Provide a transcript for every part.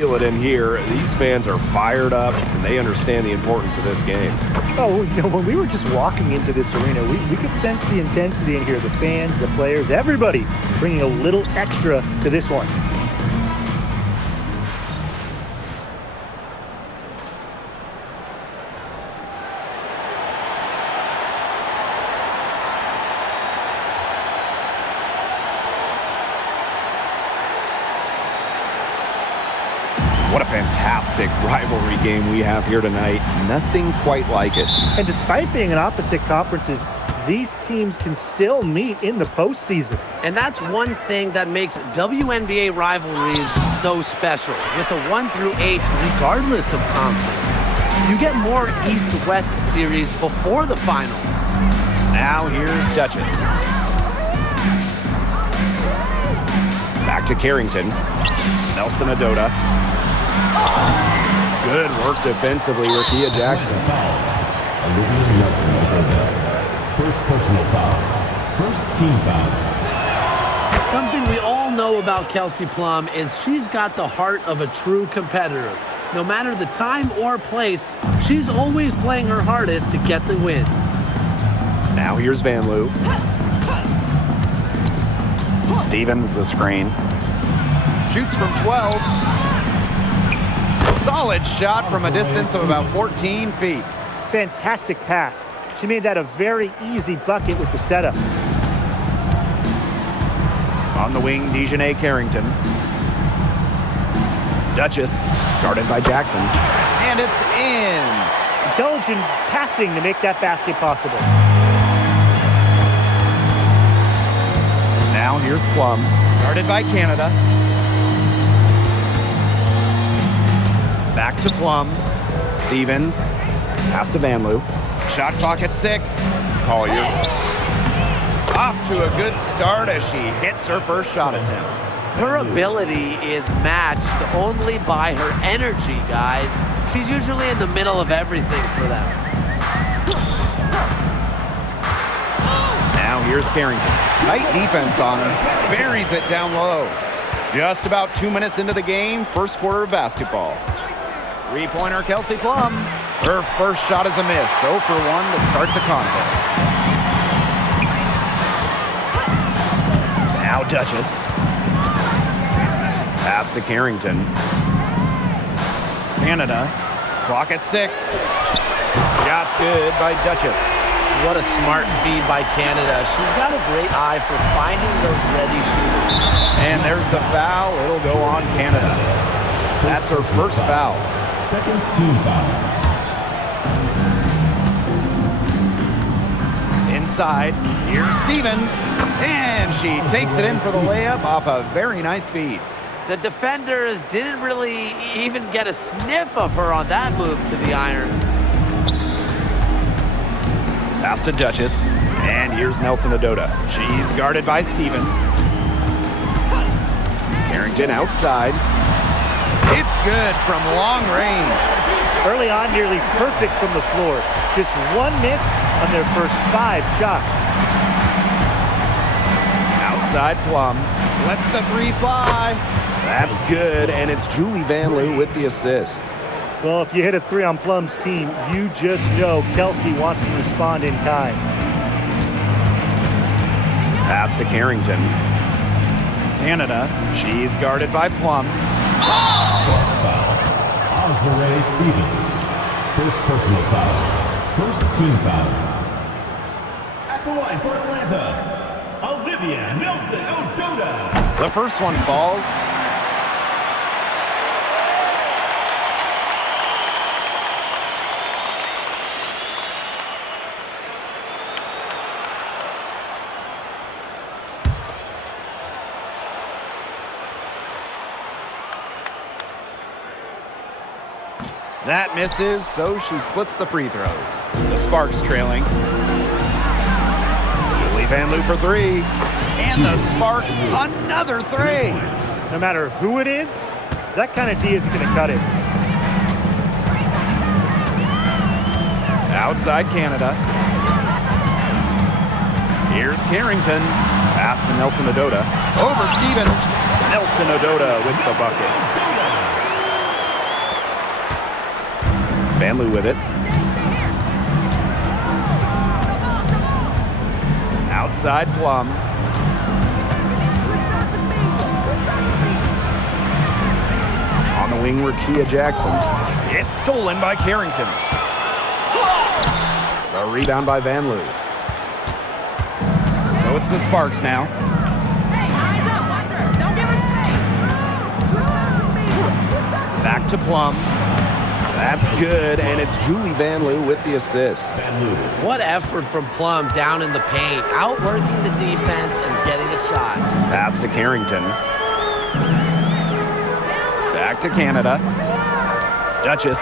Feel it in here. These fans are fired up, and they understand the importance of this game. Oh, when we were just walking into this arena, we could sense the intensity in here. The fans, the players, everybody bringing a little extra to this one. What a fantastic rivalry game we have here tonight. Nothing quite like it. And despite being in opposite conferences, these teams can still meet in the postseason. And that's one thing that makes WNBA rivalries so special. With a 1-8, regardless of conference, you get more East-West series before the final. Now here's Duchess. Back to Carrington. Nelson Adota. Good work defensively, Rickea Jackson. Olivia Nelson Adota. First personal foul. First team foul. Something we all know about Kelsey Plum is she's got the heart of a true competitor. No matter the time or place, she's always playing her hardest to get the win. Now here's Van Loo. Stevens the screen. Shoots from 12. Solid shot from a distance of about 14 feet. Fantastic pass. She made that a very easy bucket with the setup. On the wing, Dejanay Carrington. Duchess, guarded by Jackson. And it's in. Intelligent passing to make that basket possible. Now here's Plum, guarded by Canada. Back to Plum. Stevens. Pass to Van Loo. Shot clock at 6. Collier. Off to a good start as she hits her first shot attempt. Her ability is matched only by her energy, guys. She's usually in the middle of everything for them. Now here's Carrington. Tight defense on her. Buries it down low. Just about 2 minutes into the game, first quarter of basketball. Three-pointer Kelsey Plum. Her first shot is a miss. 0 for 1 to start the contest. Now Duchess. Pass to Carrington. Canada. Clock at 6. Shots good by Duchess. What a smart feed by Canada. She's got a great eye for finding those ready shooters. And there's the foul. It'll go on Canada. That's her first foul. Second team foul. Inside, here's Stevens, and she takes it in for the layup off a very nice feed. The defenders didn't really even get a sniff of her on that move to the iron. Pass to Duchess, and here's Nelson Adota. She's guarded by Stevens. Carrington outside. It's good from long range. Early on, nearly perfect from the floor. Just one miss on their first 5 shots. Outside Plum. Lets the 3 fly. That's good, and it's Julie Van Loo with the assist. Well, if you hit a 3 on Plum's team, you just know Kelsey wants to respond in kind. Pass to Carrington. Canada. She's guarded by Plum. Sparks foul. Azare Stevens. First personal foul. First team foul. At the line for Atlanta, Olivia Nelson Adota. The first one falls. That misses, so she splits the free throws. The Sparks trailing. Julie Van Loo for 3. And the Sparks, another 3. No matter who it is, that kind of D isn't going to cut it. Outside Canada. Here's Carrington. Pass to Nelson Adota. Over Stevens. Nelson Adota with the bucket. Vanloo with it. Outside Plum. On the wing, Rakia Jackson. It's stolen by Carrington. A rebound by Vanloo. So it's the Sparks now. Back to Plum. That's good, and it's Julie Vanloo with the assist. What effort from Plum down in the paint, outworking the defense and getting a shot. Pass to Carrington. Back to Canada. Duchess.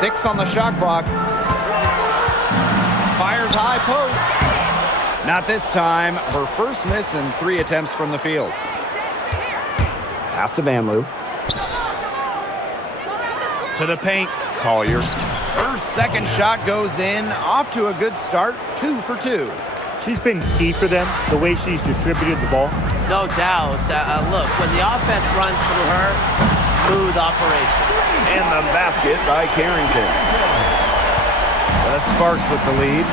6 on the shot clock. Fires high post. Not this time. Her first miss in 3 attempts from the field. Pass to Vanloo. To the paint. Collier. Her second shot goes in. Off to a good start. 2 for 2. She's been key for them, the way she's distributed the ball. No doubt. Look, when the offense runs through her, smooth operation. And the basket by Carrington. The Sparks with the lead.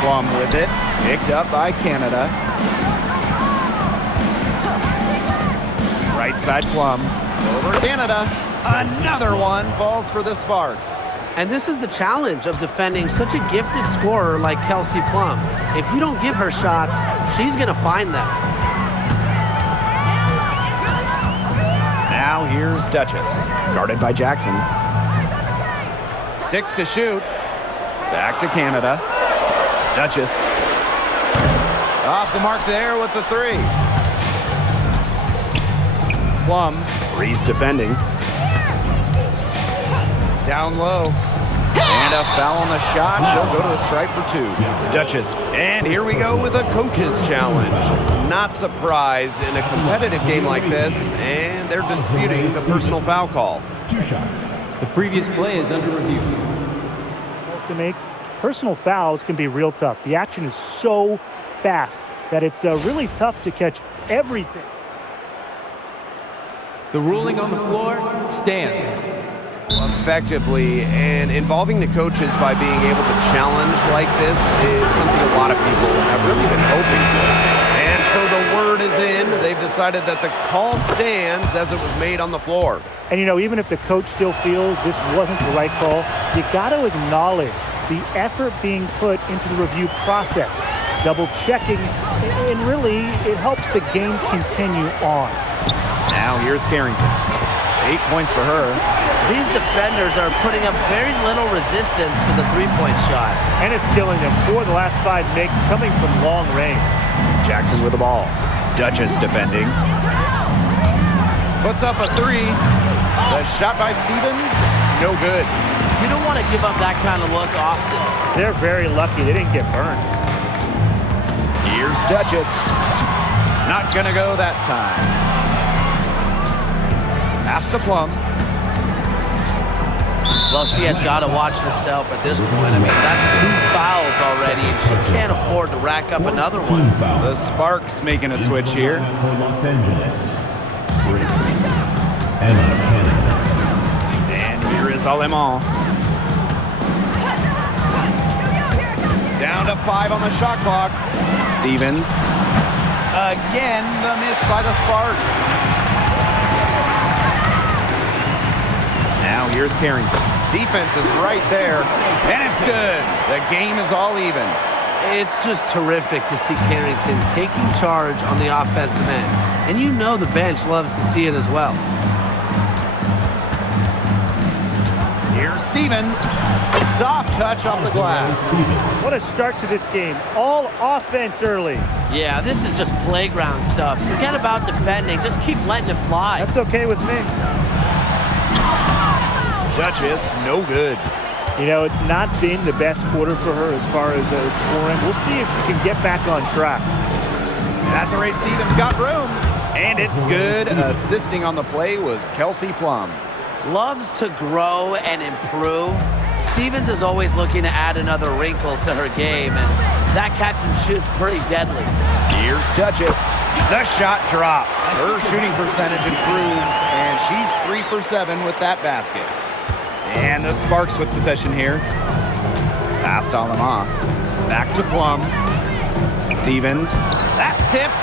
Plum with it. Picked up by Canada. Right side Plum. Over Canada. Another one falls for the Sparks. And this is the challenge of defending such a gifted scorer like Kelsey Plum. If you don't give her shots, she's going to find them. Now here's Duchess. Guarded by Jackson. 6 to shoot. Back to Canada. Duchess. Off the mark there with the 3. Plum. Reese defending. Down low. And a foul on the shot. She'll go to the stripe for 2. Duchess. And here we go with a coach's challenge. Not surprised in a competitive game like this. And they're disputing the personal foul call. 2 shots. The previous play is under review. To make personal fouls can be real tough. The action is so fast that it's really tough to catch everything. The ruling on the floor stands. Effectively, and involving the coaches by being able to challenge like this is something a lot of people have really been hoping for. And so the word is in. They've decided that the call stands as it was made on the floor. And, you know, even if the coach still feels this wasn't the right call, you got to acknowledge the effort being put into the review process, double checking, and really it helps the game continue on. Now here's Carrington. 8 points for her. These defenders are putting up very little resistance to the three-point shot. And it's killing them. 4 of the last 5 makes coming from long range. Jackson with the ball. Duchess defending. Puts up a 3. The shot by Stevens, no good. You don't want to give up that kind of look often. They're very lucky they didn't get burned. Here's Duchess. Not gonna go that time. Pass to Plum. Well, she has got to watch herself at this point. I mean, that's 2 fouls already. She can't afford to rack up another one. The Sparks making a switch here. For Los Angeles. Emma Kennedy. And here is Alemán. Down to 5 on the shot clock. Stevens. Again, the miss by the Sparks. Now here's Carrington. Defense is right there, and it's good. The game is all even. It's just terrific to see Carrington taking charge on the offensive end. And you know the bench loves to see it as well. Here's Stevens. Soft touch off the glass. What a start to this game. All offense early. Yeah, this is just playground stuff. Forget about defending. Just keep letting it fly. That's okay with me. Duchess, no good. You know, it's not been the best quarter for her as far as scoring. We'll see if she can get back on track. Desiree Stevens got room, and it's good. Assisting on the play was Kelsey Plum. Loves to grow and improve. Stevens is always looking to add another wrinkle to her game, and that catch and shoot's pretty deadly. Here's Duchess. The shot drops. Her shooting percentage improves, and she's 3 for 7 with that basket. And the Sparks with possession here. Pass to Alama. Back to Plum. Stevens. That's tipped.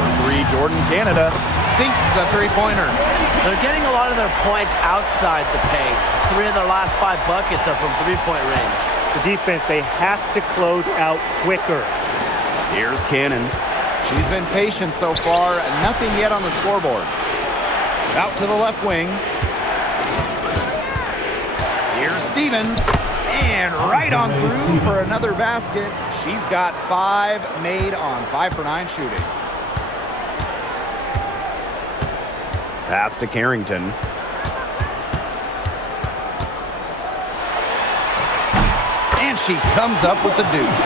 For 3, Jordan Canada sinks the three-pointer. They're getting a lot of their points outside the paint. 3 of their last 5 buckets are from three-point range. The defense, they have to close out quicker. Here's Cannon. She's been patient so far, and nothing yet on the scoreboard. Out to the left wing. Here's Stevens. And right on through for another basket. She's got 5 made on 5 for 9 shooting. Pass to Carrington. And she comes up with the deuce.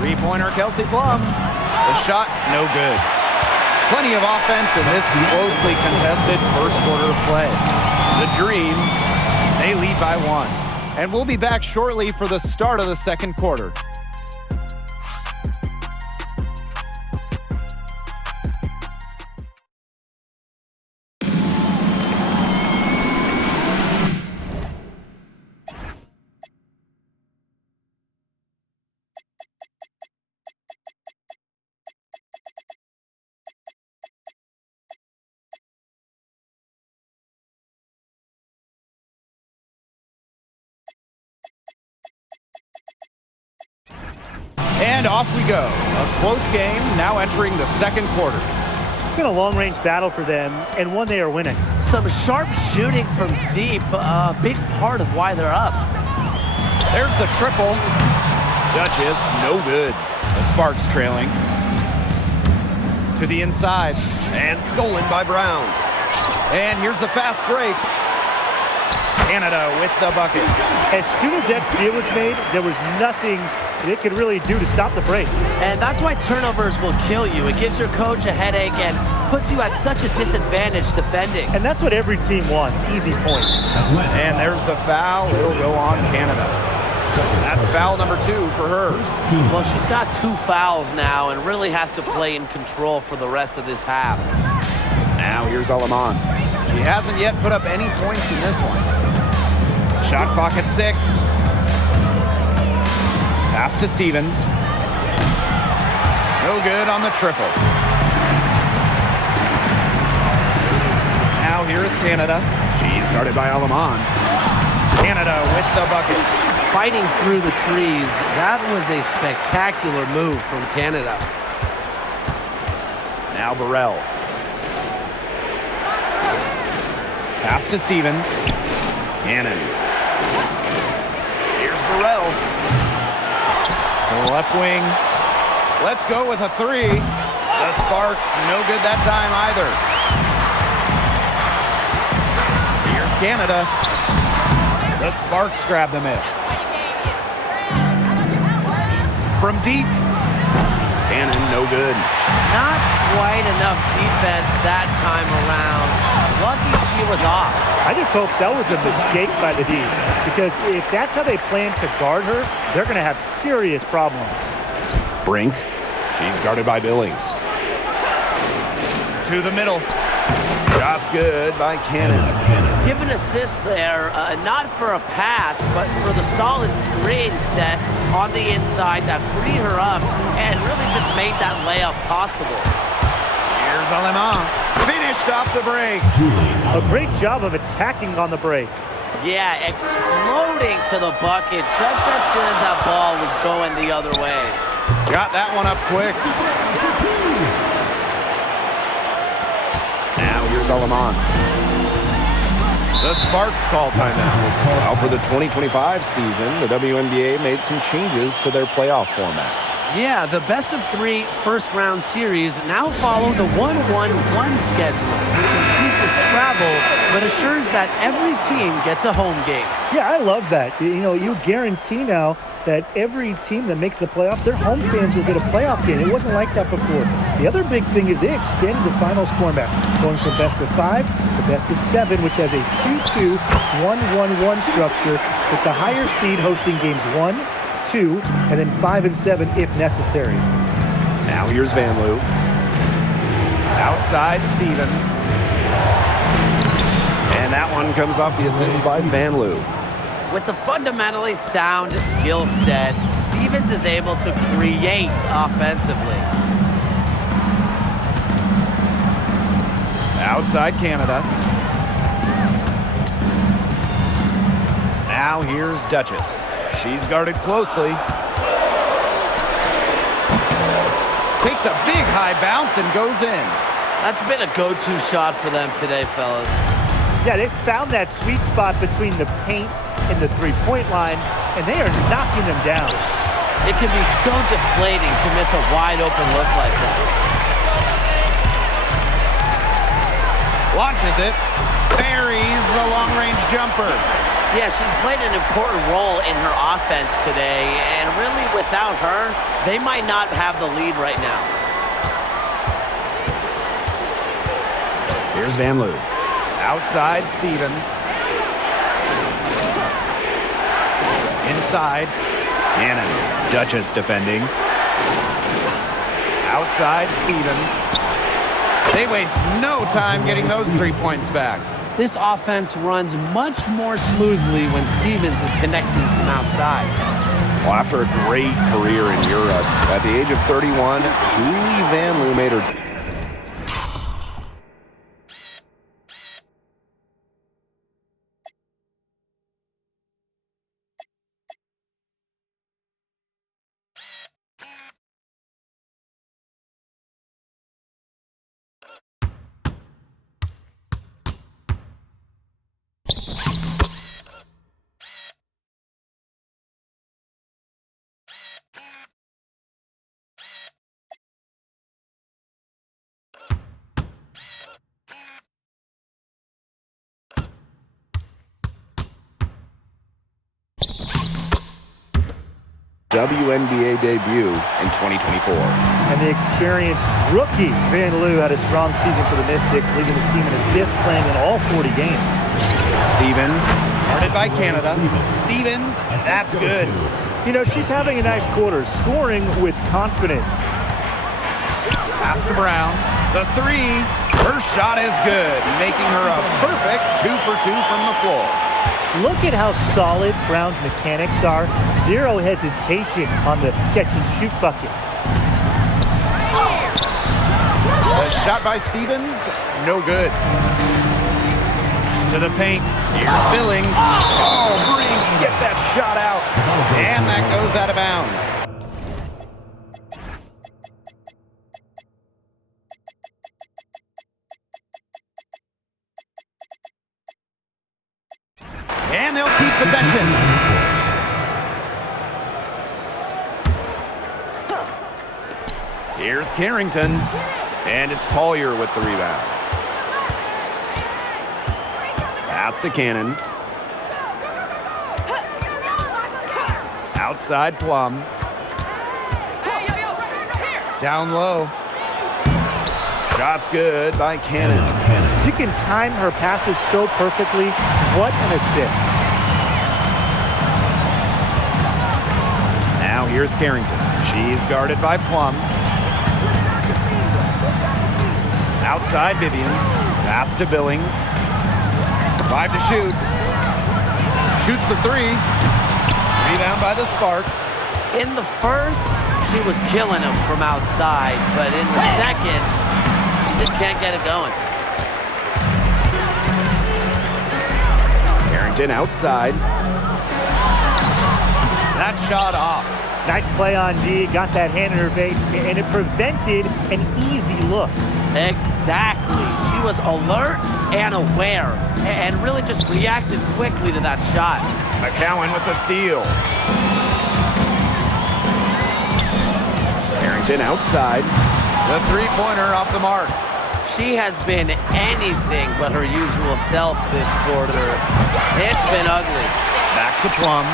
Three-pointer, Kelsey Plum. The shot, no good. Plenty of offense in this closely contested first quarter of play. The Dream, they lead by 1. And we'll be back shortly for the start of the second quarter. And off we go. A close game now entering the second quarter. It's been a long-range battle for them, and one they are winning. Some sharp shooting from deep, a big part of why they're up. There's the triple. Duchess, no good. The Sparks trailing. To the inside, and stolen by Brown. And here's the fast break. Canada with the bucket. As soon as that steal was made, there was nothing they could really do to stop the break. And that's why turnovers will kill you. It gives your coach a headache and puts you at such a disadvantage defending. And that's what every team wants, easy points. And there's the foul. It'll go on Canada. That's foul number 2 for her. Well, she's got 2 fouls now and really has to play in control for the rest of this half. Now here's Alaman. She hasn't yet put up any points in this one. Shot clock at 6. Pass to Stevens. No good on the triple. Now here is Canada. She's guarded by Alaman. Canada with the bucket. Fighting through the trees. That was a spectacular move from Canada. Now Burrell. Pass to Stevens. Cannon. Here's Burrell. To the left wing. Let's go with a 3. The Sparks, no good that time either. Here's Canada. The Sparks grab the miss. From deep. Cannon, no good. Not quite enough defense that time around. Lucky she was off. I just hope that was a mistake by the D, because if that's how they plan to guard her, they're going to have serious problems. Brink. She's guarded by Billings. To the middle. Shot's good by Cannon. Give an assist there, not for a pass, but for the solid screen set on the inside that freed her up and really just made that layup possible. Here's Alaman. Finished off the break. A great job of attacking on the break. Yeah, exploding to the bucket just as soon as that ball was going the other way. Got that one up quick. Now here's Alaman. The Sparks call timeout. Now for the 2025 season, the WNBA made some changes to their playoff format. Yeah, the best-of-3 first-round series now follow the 1-1-1 schedule, which increases travel but assures that every team gets a home game. Yeah, I love that. You know, you guarantee now that every team that makes the playoffs, their home fans will get a playoff game. It wasn't like that before. The other big thing is they expanded the finals format, going from best of 5 to best of 7, which has a 2-2, 1-1-1 structure, with the higher seed hosting games 1, 2, and then 5 and 7 if necessary. Now here's Van Loo. Outside Stevens. And that one comes off the assist by Van Loo. With the fundamentally sound skill set, Stevens is able to create offensively. Outside Canada. Now here's Duchess. She's guarded closely. Takes a big high bounce and goes in. That's been a go-to shot for them today, fellas. Yeah, they found that sweet spot between the paint and the three-point line, and they are knocking them down. It can be so deflating to miss a wide-open look like that. Launches it. Buries the long-range jumper. Yeah, she's played an important role in her offense today, and really without her, they might not have the lead right now. Here's Van Loo. Outside Stevens. Inside. Cannon. Duchess defending. Outside Stevens. They waste no time getting those 3 points back. This offense runs much more smoothly when Stevens is connecting from outside. Well, after a great career in Europe, at the age of 31, Julie Van Loo made her... WNBA debut in 2024. And the experienced rookie Van Loo had a strong season for the Mystics, leading the team in assists, playing in all 40 games. Stevens, guarded by Canada. Stevens, that's good. You know, she's having a nice quarter, scoring with confidence. Pass to Brown. The three. Her shot is good, making her a perfect 2 for 2 from the floor. Look at how solid Brown's mechanics are. Zero hesitation on the catch-and-shoot bucket. A shot by Stevens, no good. To the paint, here's Billings. Oh, Breen, get that shot out. And that goes out of bounds. And they'll keep possession. Here's Carrington. And it's Collier with the rebound. Pass to Cannon. Outside Plum. Down low. Shot's good by Cannon. She can time her passes so perfectly. What an assist. Now here's Carrington. She's guarded by Plum. Outside Vivians. Pass to Billings. 5 to shoot. Shoots the 3. Rebound by the Sparks. In the first, she was killing him from outside, but in the second, she just can't get it going. Carrington outside. That shot off. Nice play on D, got that hand in her face, and it prevented an easy look. Exactly. She was alert and aware, and really just reacted quickly to that shot. McCowan with the steal. Carrington outside. The three-pointer off the mark. She has been anything but her usual self this quarter. It's been ugly. Back to Plum.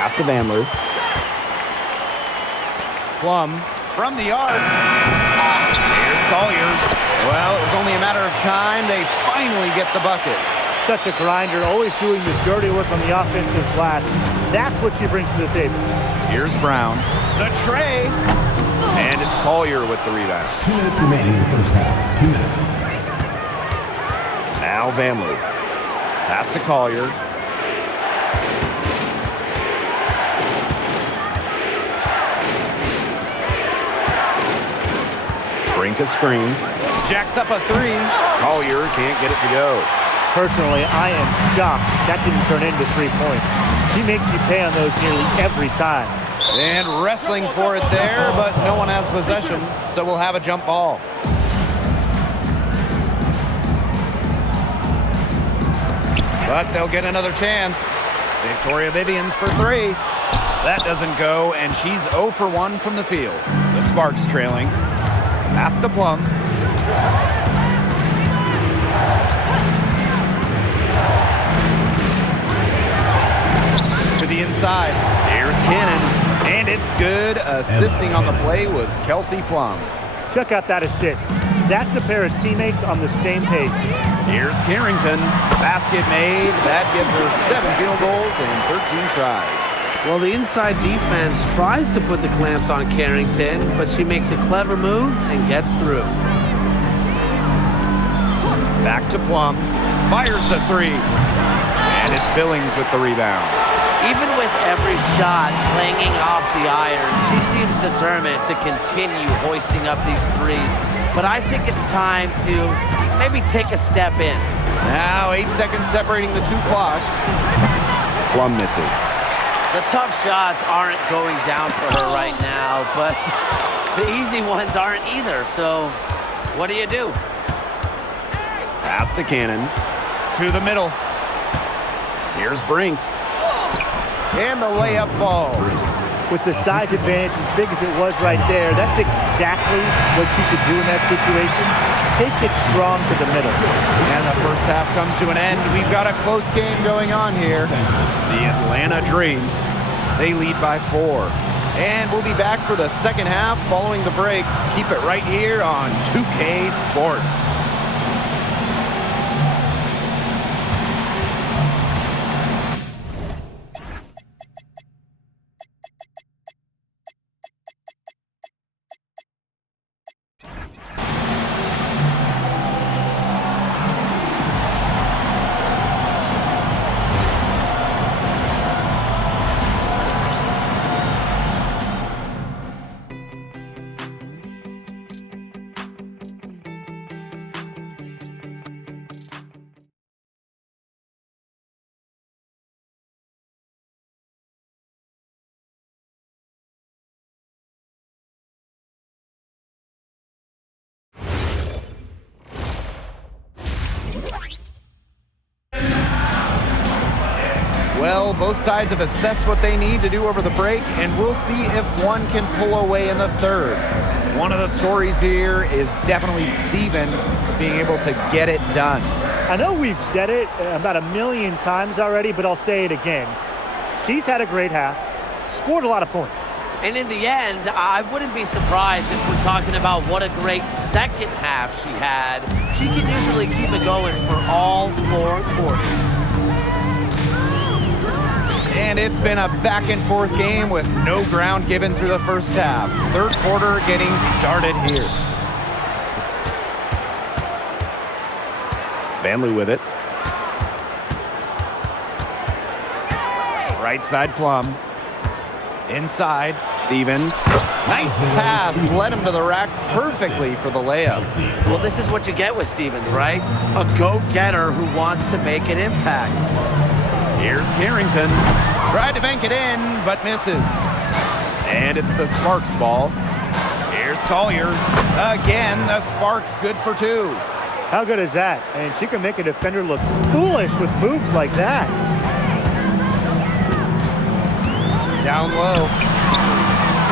Pass to Vanloo. Plum from the arc. Here's Collier. Well, it was only a matter of time. They finally get the bucket. Such a grinder, always doing the dirty work on the offensive glass. That's what she brings to the table. Here's Brown. The tray. And it's Collier with the rebound. 2 minutes remaining in the first half. 2 minutes. Now Vanloo. Pass to Collier. Brink a screen. Jacks up a three. Collier can't get it to go. Personally, I am shocked that didn't turn into 3 points. He makes you pay on those nearly every time. And wrestling for it there, but no one has possession, so we'll have a jump ball. But they'll get another chance. Victoria Vivians for three. That doesn't go, and she's 0 for 1 from the field. The Sparks trailing. Pass to Plum. To the inside. Here's Cannon, and it's good. Assisting on the play was Kelsey Plum. Check out that assist. That's a pair of teammates on the same page. Here's Carrington. Basket made. That gives her 7 field goals and 13 tries. Well, the inside defense tries to put the clamps on Carrington, but she makes a clever move and gets through. Back to Plum. Fires the three. And it's Billings with the rebound. Even with every shot clanging off the iron, she seems determined to continue hoisting up these threes. But I think it's time to maybe take a step in. Now 8 seconds separating the two clocks. Plum misses. The tough shots aren't going down for her right now, but the easy ones aren't either. So what do you do? Pass to Cannon. To the middle. Here's Brink. And the layup falls. With the size advantage as big as it was right there, that's exactly what you could do in that situation. Take it strong to the middle. And the first half comes to an end. We've got a close game going on here. The Atlanta Dream. They lead by 4. And we'll be back for the second half following the break. Keep it right here on 2K Sports. Well, both sides have assessed what they need to do over the break, and we'll see if one can pull away in the third. One of the stories here is definitely Stevens being able to get it done. I know we've said it about 1,000,000 times already, but I'll say it again. She's had a great half, scored a lot of points. And in the end, I wouldn't be surprised if we're talking about what a great second half she had. She can usually keep it going for all 4 quarters. And it's been a back-and-forth game with no ground given through the first half. Third quarter getting started here. Vanloo with it. Right side Plum. Inside, Stevens. Nice pass, led him to the rack perfectly for the layup. Well, this is what you get with Stevens, right? A go-getter who wants to make an impact. Here's Carrington. Tried to bank it in, but misses. And it's the Sparks ball. Here's Collier. Again, the Sparks good for 2. How good is that? And she can make a defender look foolish with moves like that. Down low.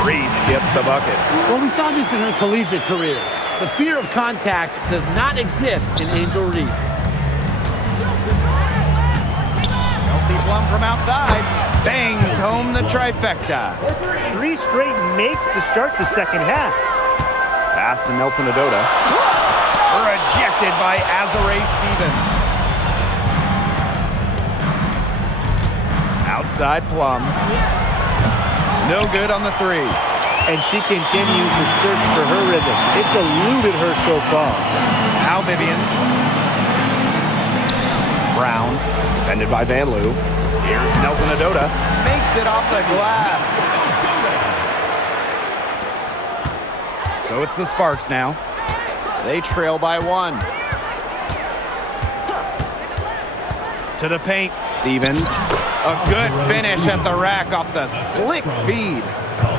Reese gets the bucket. Well, we saw this in her collegiate career. The fear of contact does not exist in Angel Reese. Kelsey Plum from outside. bangs home the trifecta. 3 straight makes to start the second half. Pass to Nelson Adota. Rejected by Azare Stevens. Outside Plum. No good on the 3. And she continues to search for her rhythm. It's eluded her so far. Now Vivians. Brown, defended by Van Loo. Here's Nelson Adota. Makes it off the glass. So it's the Sparks now. They trail by 1. To the paint. Stevens. A good finish at the rack off the slick feed.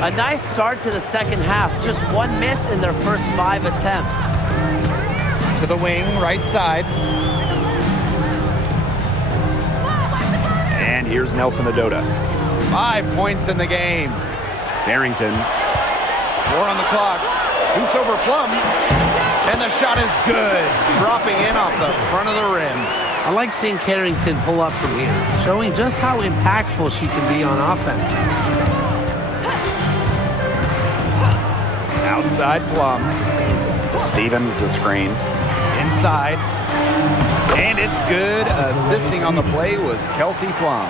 A nice start to the second half. Just 1 miss in their first 5 attempts. To the wing, right side. And here's Nelson Adota. 5 points in the game. Carrington. 4 on the clock. Shoots over Plum. And the shot is good. Dropping in off the front of the rim. I like seeing Carrington pull up from here, showing just how impactful she can be on offense. Outside Plum. Stevens the screen. Inside. And it's good. Assisting on the play was Kelsey Plum.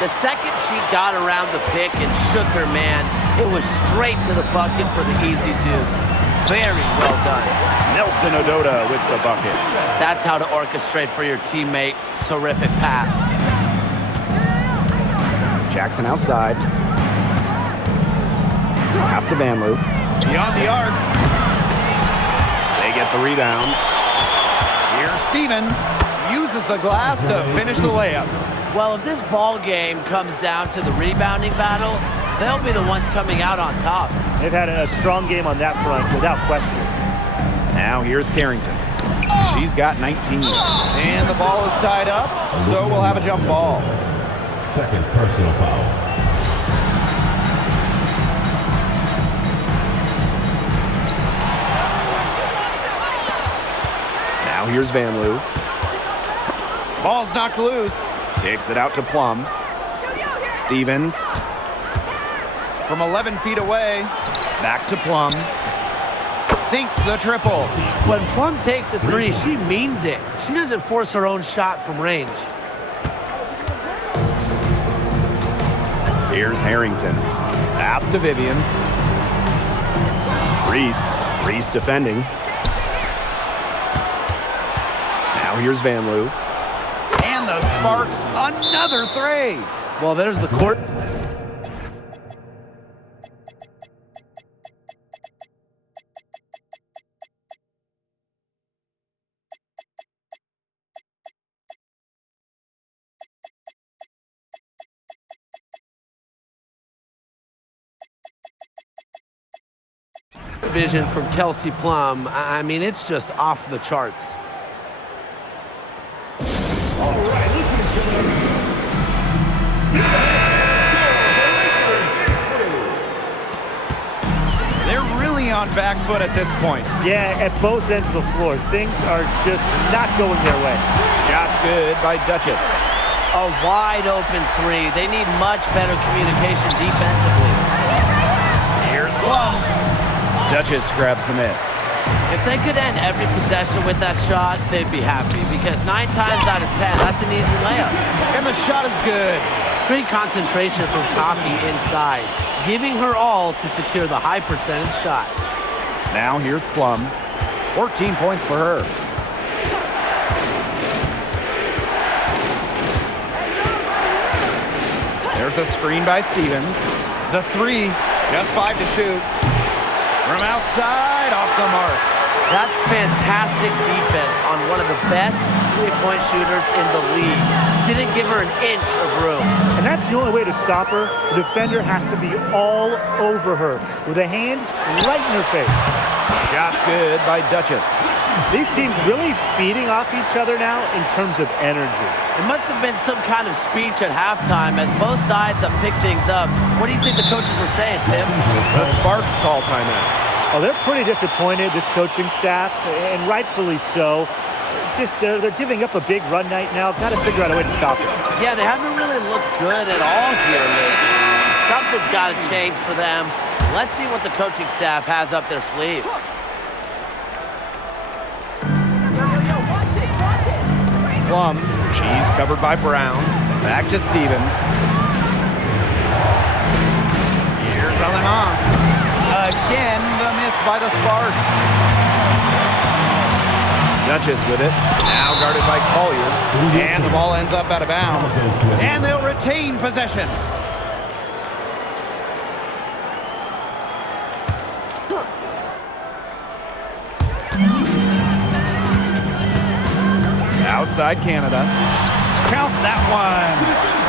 The second she got around the pick and shook her man, it was straight to the bucket for the easy deuce. Very well done. Nelson Adota with the bucket. That's how to orchestrate for your teammate. Terrific pass. Jackson outside. Pass to Van Loo. Beyond the arc. They get the rebound. Here's Stevens. Uses the glass to finish the layup. Well, if this ball game comes down to the rebounding battle, they'll be the ones coming out on top. They've had a strong game on that front, without question. Now here's Carrington. She's got 19. And the ball is tied up, so we'll have a jump ball. Second personal foul. Now here's Van Loo. Ball's knocked loose. Kicks it out to Plum. Stevens. From 11 feet away. Back to Plum. Sinks the triple. When Plum takes a 3, she means it. She doesn't force her own shot from range. Here's Harrington. Pass to Vivians. Reese defending. Now here's Van Loo. And the Sparks, another 3. Well, there's the court. Vision from Kelsey Plum. I mean, it's just off the charts. They're really on back foot at this point. Yeah, at both ends of the floor. Things are just not going their way. Shots good by Duchess. A wide open 3. They need much better communication defensively. Here's Plum. Duchess grabs the miss. If they could end every possession with that shot, they'd be happy because 9 times out of 10, that's an easy layup. And the shot is good. Great concentration from Coffey inside, giving her all to secure the high percentage shot. Now here's Plum. 14 points for her. There's a screen by Stevens. The 3, just 5 to shoot. From outside, off the mark. That's fantastic defense on one of the best three-point shooters in the league. Didn't give her an inch of room. And that's the only way to stop her. The defender has to be all over her with a hand right in her face. Shots good by Duchess. These teams really feeding off each other now in terms of energy. It must have been some kind of speech at halftime as both sides have picked things up. What do you think the coaches were saying, Tim? The Sparks call timeout. Oh, they're pretty disappointed, this coaching staff, and rightfully so. they're giving up a big run night now. Got to figure out a way to stop it. Yeah, they haven't really looked good at all here lately. Something's got to change for them. Let's see what the coaching staff has up their sleeve. Watch this, watch this. Plum, she's covered by Brown. Back to Stevens. Here's Alemán. Again, the miss by the Sparks. Duchess with it. Now guarded by Collier. And the ball ends up out of bounds. And they'll retain possession. Outside Canada. Count that one.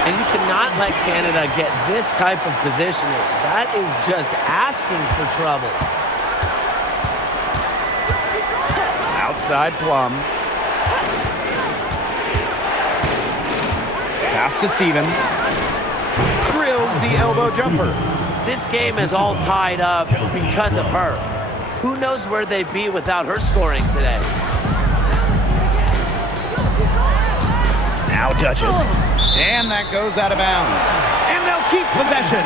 And you cannot let Canada get this type of positioning. That is just asking for trouble. Outside Plum. Pass to Stevens. Drills the elbow jumper. This game is all tied up because of her. Who knows where they'd be without her scoring today? Now Duchess. And that goes out of bounds. And they'll keep possession.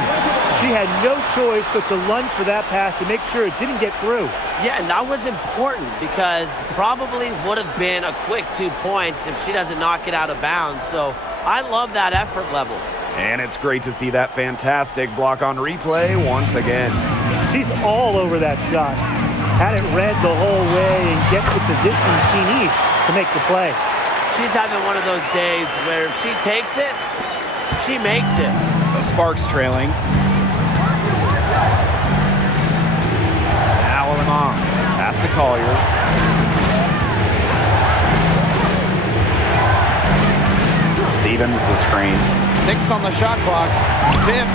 She had no choice but to lunge for that pass to make sure it didn't get through. Yeah, and that was important because probably would have been a quick 2 points if she doesn't knock it out of bounds. So I love that effort level. And it's great to see that fantastic block on replay once again. She's all over that shot. Had it read the whole way and gets the position she needs to make the play. She's having one of those days where if she takes it, she makes it. The Sparks trailing. Now Alemán. Pass to Collier. Stevens the screen. 6 on the shot clock. Tipped.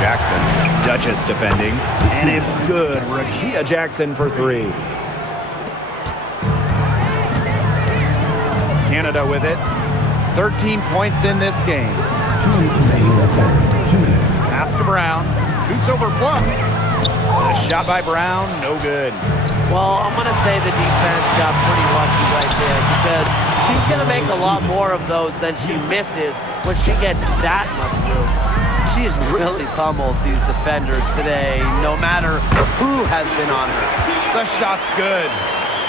Jackson. Duchess defending. And it's good. Rickea Jackson for 3. Canada with it. 13 points in this game. 2 minutes remaining in the quarter. 2 minutes. Pass to Brown. Shoots over Plum. A shot by Brown. No good. Well, I'm going to say the defense got pretty lucky right there because she's going to make a lot more of those than she misses when she gets that much room. She has really pummeled these defenders today, no matter who has been on her. The shot's good.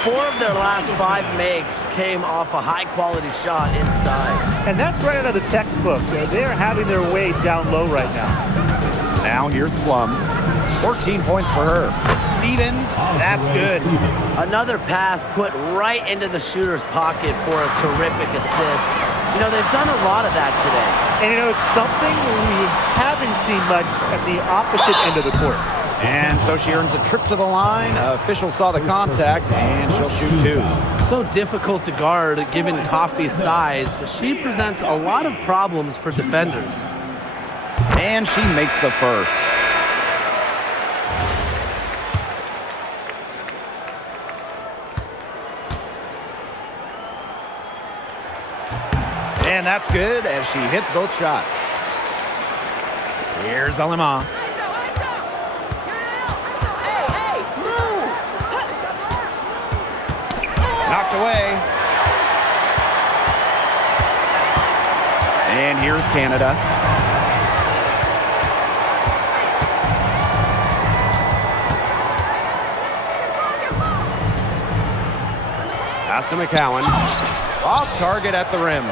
4 of their last 5 makes came off a high-quality shot inside. And that's right out of the textbook. They're having their way down low right now. Now here's Plum. 14 points for her. Stevens, that's good. Another pass put right into the shooter's pocket for a terrific assist. You know, they've done a lot of that today. And you know, it's something we haven't seen much at the opposite end of the court. And so she earns a trip to the line. Official saw the contact, and she'll shoot 2. So difficult to guard given Coffey's size. She presents a lot of problems for defenders. And she makes the first. And that's good as she hits both shots. Here's Alemán. Knocked away. And here's Canada. Pass to McCowan. Off target at the rim.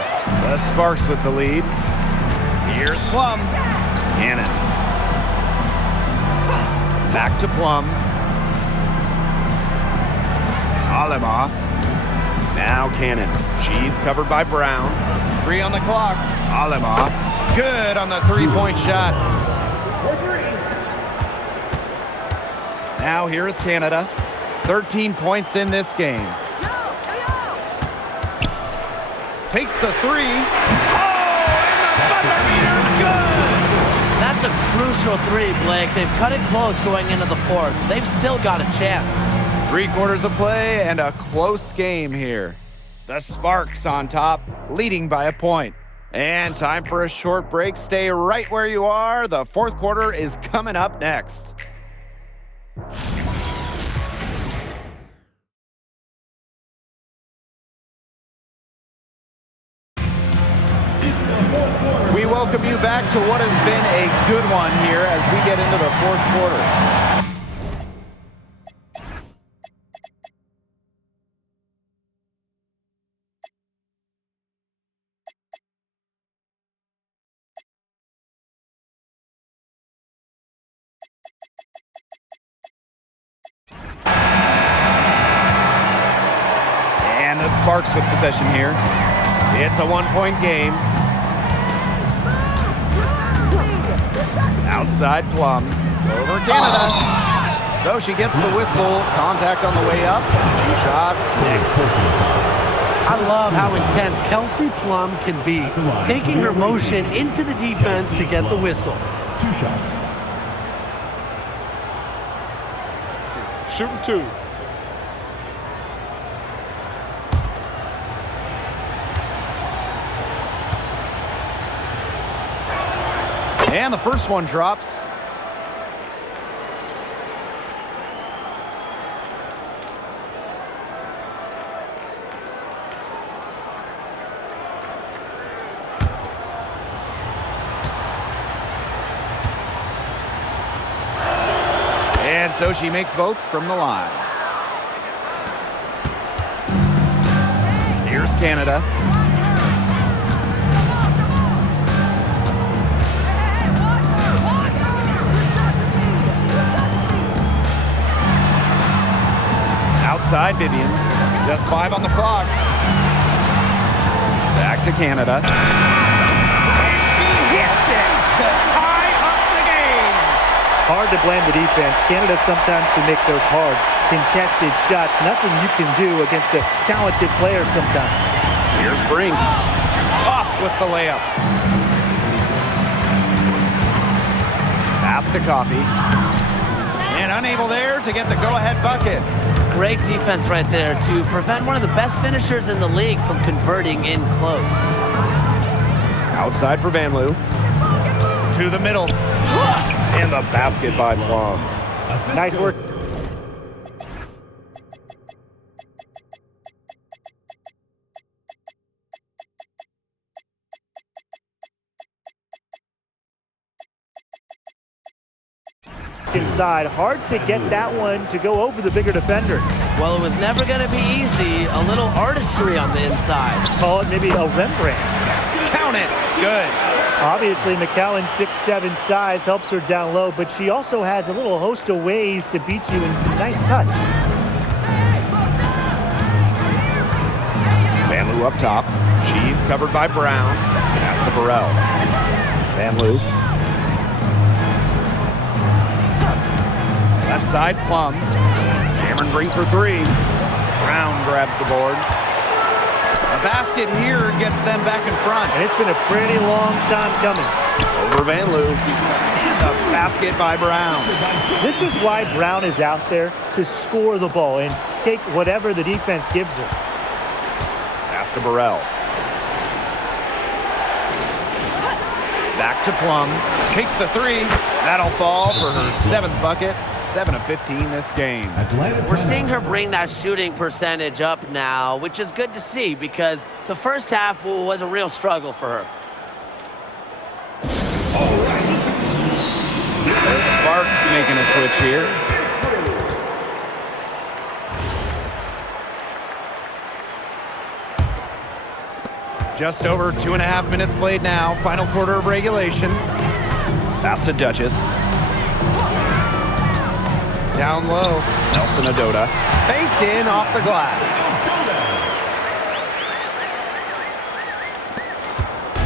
The Sparks with the lead. Here's Plum. Cannon. Back to Plum. Alemán. Now Cannon. She's covered by Brown. 3 on the clock. Alemán. Good on the 3-point shot. Now here is Canada. 13 points in this game. Takes the 3. Oh, and the buzzer beater's good! That's a crucial 3, Blake. They've cut it close going into the 4th. They've still got a chance. 3 quarters of play and a close game here. The Sparks on top, leading by a point. And time for a short break. Stay right where you are. The 4th quarter is coming up next. We welcome you back to what has been a good one here as we get into the fourth quarter. And the Sparks with possession here. It's a one-point game. Outside Plum. Over Canada. So she gets the whistle. Contact on the way up. 2 shots. I love how intense Kelsey Plum can be, taking her motion into the defense to get the whistle. 2 shots. Shooting 2. And the first one drops. And so she makes both from the line. Here's Canada. Outside Vivians. Just 5 on the clock. Back to Canada. And she hits it to tie up the game. Hard to blame the defense. Canada sometimes can make those hard, contested shots. Nothing you can do against a talented player sometimes. Here's Brink. Off with the layup. Pass to Coffee. And unable there to get the go-ahead bucket. Great defense right there to prevent one of the best finishers in the league from converting in close. Outside for Van Loo. To the middle. And the basket by Plum. Nice work. Inside, hard to get that one to go over the bigger defender. Well, it was never going to be easy. A little artistry on the inside. Call it maybe a Rembrandt. Count it. Good. Obviously, McCallum's 6'7" size helps her down low, but she also has a little host of ways to beat you in some nice touch. Van Loo up top. She's covered by Brown. Pass to Burrell. Van Loo. Left side, Plum. Cameron Brink for 3. Brown grabs the board. A basket here gets them back in front. And it's been a pretty long time coming. Over Van Loo. And the basket by Brown. This is why Brown is out there to score the ball and take whatever the defense gives her. Pass to Burrell. Back to Plum. Takes the 3. That'll fall for her 7th bucket. 7 of 15 this game. We're seeing her bring that shooting percentage up now, which is good to see because the first half was a real struggle for her. Sparks making a switch here. Just over 2.5 minutes played now. Final quarter of regulation. Pass to Duchess. Down low. Nelson Adota. Baked in off the glass.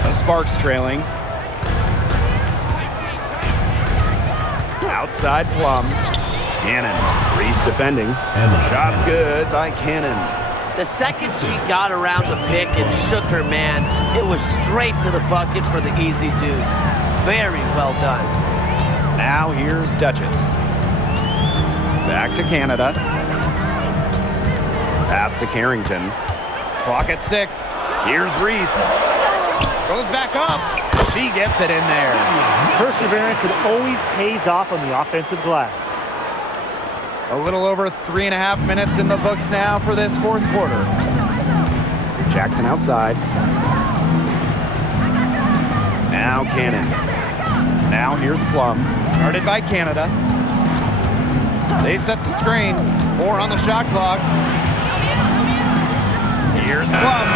The Sparks trailing. Outside Plum. Cannon. Reese defending. Shots good by Cannon. The second she got around the pick and shook her man, it was straight to the bucket for the easy deuce. Very well done. Now here's Duchess. Back to Canada. Pass to Carrington. Clock at 6. Here's Reese. Goes back up. She gets it in there. Perseverance, it always pays off on the offensive glass. A little over 3.5 minutes in the books now for this fourth quarter. Jackson outside. Now Cannon. Now here's Plum. Guarded by Canada. They set the screen. 4 on the shot clock. Here's Plum.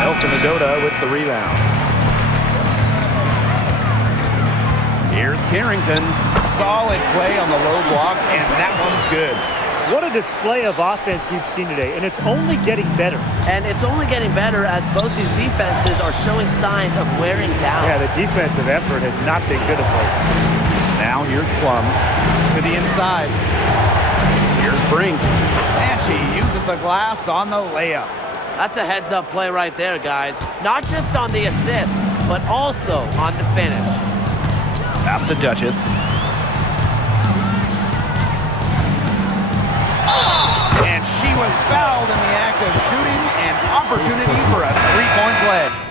Nelson Adota with the rebound. Here's Carrington. Solid play on the low block, and that one's good. What a display of offense we've seen today, and it's only getting better. And it's only getting better as both these defenses are showing signs of wearing down. Yeah, the defensive effort has not been good of late. Now here's Plum to the inside. Here's Brink. And she uses the glass on the layup. That's a heads-up play right there, guys. Not just on the assist, but also on the finish. Pass to Duchess. And she was fouled in the act of shooting, an opportunity for a three-point play.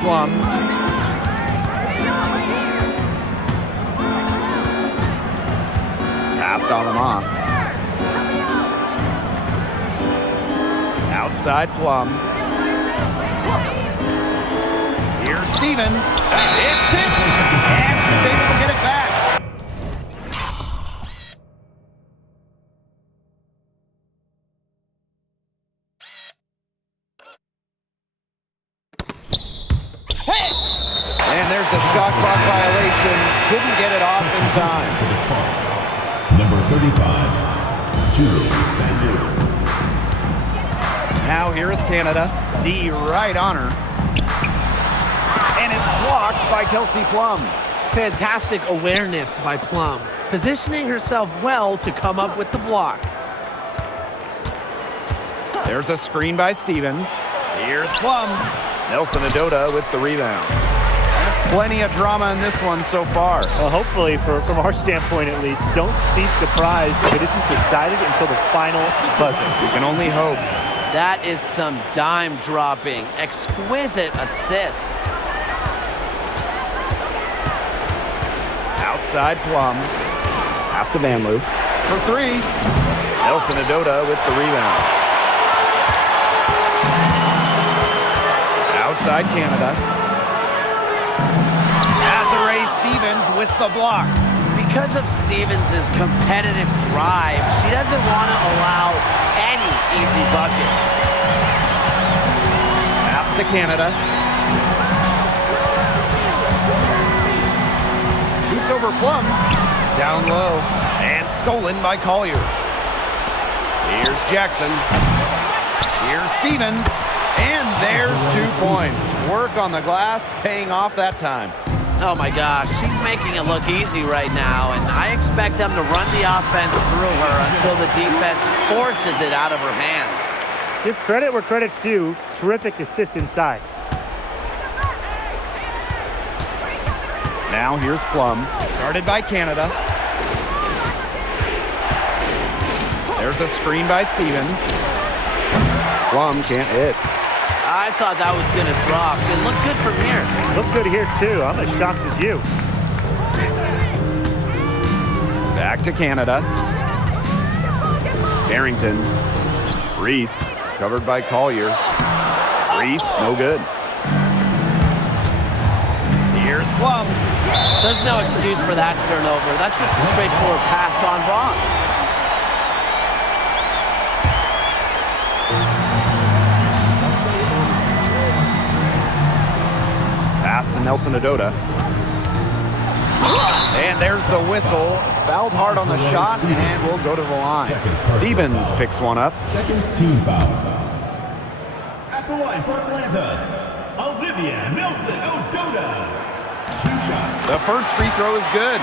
Plum. Passed on them off. Outside Plum. Here's Stevens. It's tipped. And she's able to get it back. And there's the shot clock violation. Couldn't get it off in time. For the Sparks. Number 35, Julie Bandu. Now here is Canada. D right on her. And it's blocked by Kelsey Plum. Fantastic awareness by Plum, positioning herself well to come up with the block. There's a screen by Stevens. Here's Plum. Nelson Adota with the rebound. Plenty of drama in this one so far. Well, hopefully, from our standpoint at least, don't be surprised if it isn't decided until the final buzzer. We can only hope. That is some dime dropping, exquisite assist. Outside Plum. Pass to Vanloo. For 3. Nelson Adota with the rebound. Outside Canada. Azurá Stevens with the block. Because of Stevens' competitive drive, she doesn't want to allow any easy buckets. Pass to Canada. Shoots over Plum. Down low. And stolen by Collier. Here's Jackson. Here's Stevens. And there's 2 points. Work on the glass, paying off that time. Oh my gosh, she's making it look easy right now, and I expect them to run the offense through her until the defense forces it out of her hands. Give credit where credit's due. Terrific assist inside. Now here's Plum, guarded by Canada. There's a screen by Stevens. Plum can't hit. I thought that was going to drop. It looked good from here. Look good here, too. I'm as shocked as you. Back to Canada. Barrington. Reese, covered by Collier. Reese, no good. Here's Plum. There's no excuse for that turnover. That's just a straightforward pass gone wrong. Pass to Nelson Adota. And there's the whistle. Fouled hard on the shot, and we'll go to the line. Stevens picks one up. Second team foul. At the line for Atlanta, Olivia Nelson Odota. 2 shots. The first free throw is good.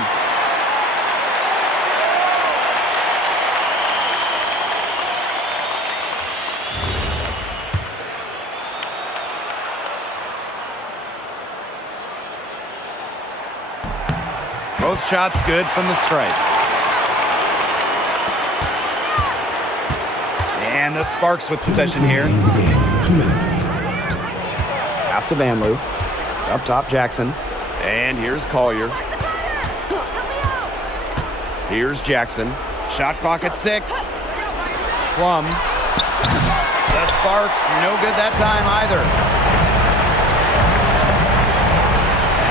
Both shots good from the stripe. And the Sparks with possession here. 2 minutes. Pass to Vanloo. Up top, Jackson. And here's Collier. Here's Jackson. Shot clock at 6. Plum. The Sparks, no good that time either.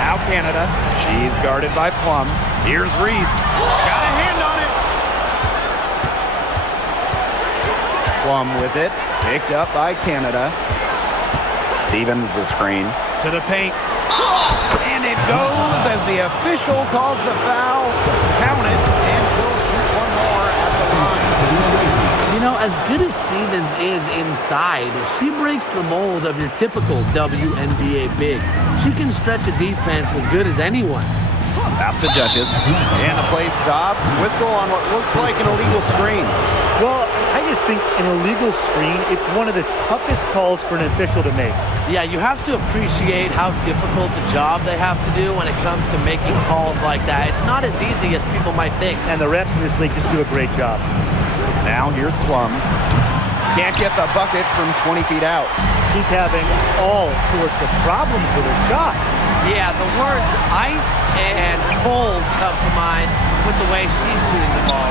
Now Canada. She's guarded by Plum. Here's Reese. Got a hand on it. Plum with it. Picked up by Canada. Stevens the screen. To the paint. And it goes as the official calls the foul. Count it, and she'll shoot one more at the line. You know, as good as Stevens is inside, she breaks the mold of your typical WNBA big. She can stretch a defense as good as anyone. Pass to Duchess. And the play stops. Whistle on what looks like an illegal screen. Well, I just think an illegal screen, it's one of the toughest calls for an official to make. Yeah, you have to appreciate how difficult a job they have to do when it comes to making calls like that. It's not as easy as people might think. And the refs in this league just do a great job. Now here's Plum. Can't get the bucket from 20 feet out. She's having all sorts of problems with her shot. Yeah, the words ice and cold come to mind with the way she's shooting the ball.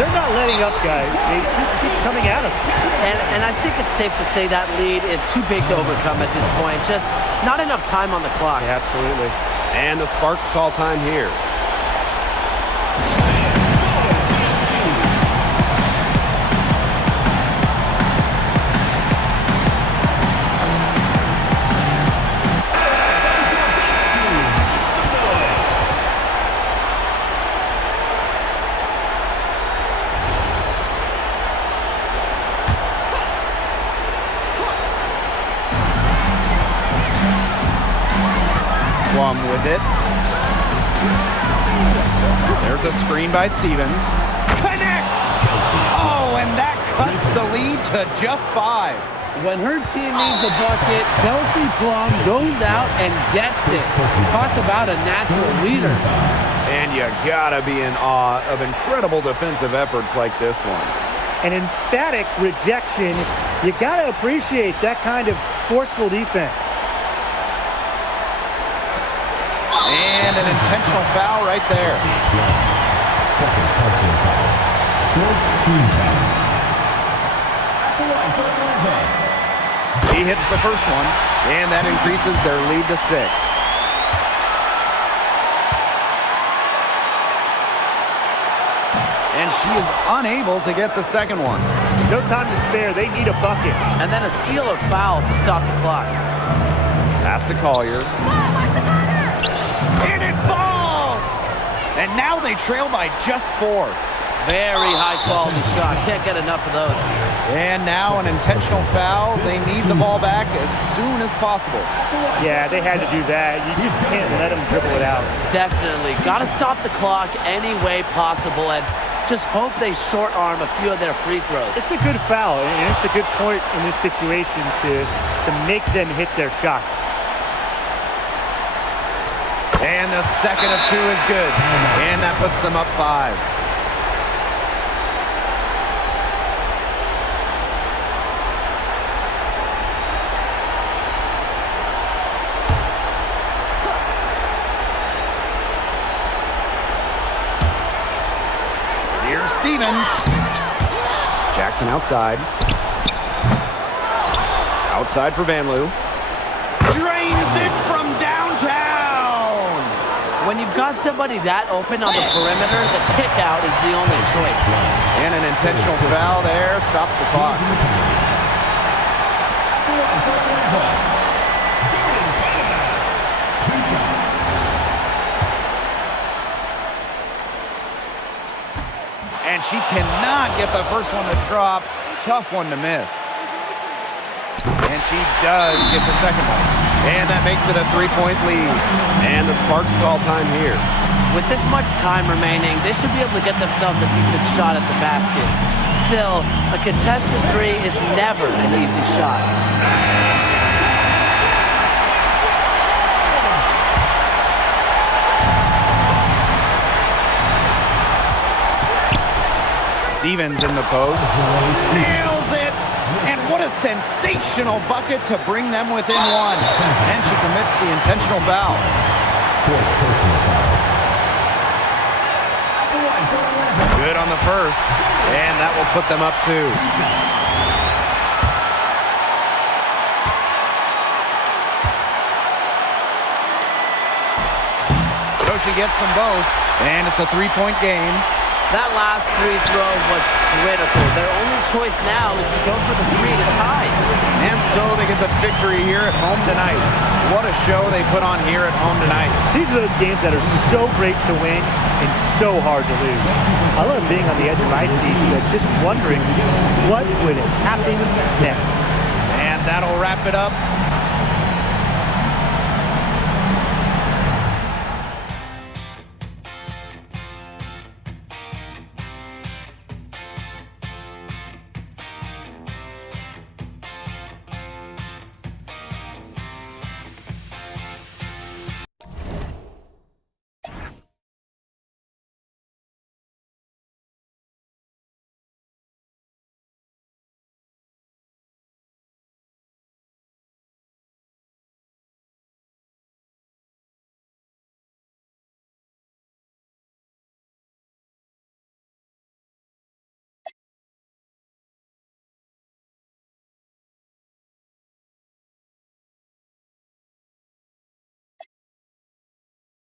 They're not letting up, guys. They just keep coming at them. And I think it's safe to say that lead is too big to overcome at this point. Just not enough time on the clock. Yeah, absolutely. And the Sparks call time here. Plum with it. There's a screen by Stevens. Connects! Oh, and that cuts the lead to just 5. When her team needs a bucket, Kelsey Plum goes out and gets it. Talk about a natural leader. And you gotta be in awe of incredible defensive efforts like this one. An emphatic rejection. You gotta appreciate that kind of forceful defense. And an intentional foul right there. Second personal foul. Third team foul. At the line for Atlanta. He hits the first one, and that increases their lead to 6. And she is unable to get the second one. No time to spare. They need a bucket. And then a steal or foul to stop the clock. Pass to Collier. And it falls! And now they trail by just 4. Very high quality shot. Can't get enough of those. And now an intentional foul. They need the ball back as soon as possible. Yeah, they had to do that. You just can't let them dribble it out. Definitely. Got to stop the clock any way possible. And Just hope they short arm a few of their free throws. It's a good foul, and it's a good point in this situation to make them hit their shots. And the second of two is good. And that puts them up 5. Here's Stevens. Jackson outside. Outside for Van Loo. Drains it from downtown. When you've got somebody that open on the perimeter, the kick out is the only choice. And an intentional foul there stops the clock. At the line for Atlanta, Jordan Canada. 2 shots. And she cannot get the first one to drop. Tough one to miss. And she does get the second one. And that makes it a 3-point lead. And the Sparks call time here. With this much time remaining, they should be able to get themselves a decent shot at the basket. Still, a contested 3 is never an easy shot. Stevens in the post. Nails it! And what a sensational bucket to bring them within 1. And she commits the intentional foul. At the line for Atlanta, Good on the first. And that will put them up 2. 2 shots. So she gets them both. And it's a 3-point game. That last free throw was critical. Their only choice now is to go for the 3 to tie. And so they get the victory here at home tonight. What a show they put on here at home tonight. These are those games that are so great to win and so hard to lose. I love being on the edge of my seat and just wondering what would happen next. And that'll wrap it up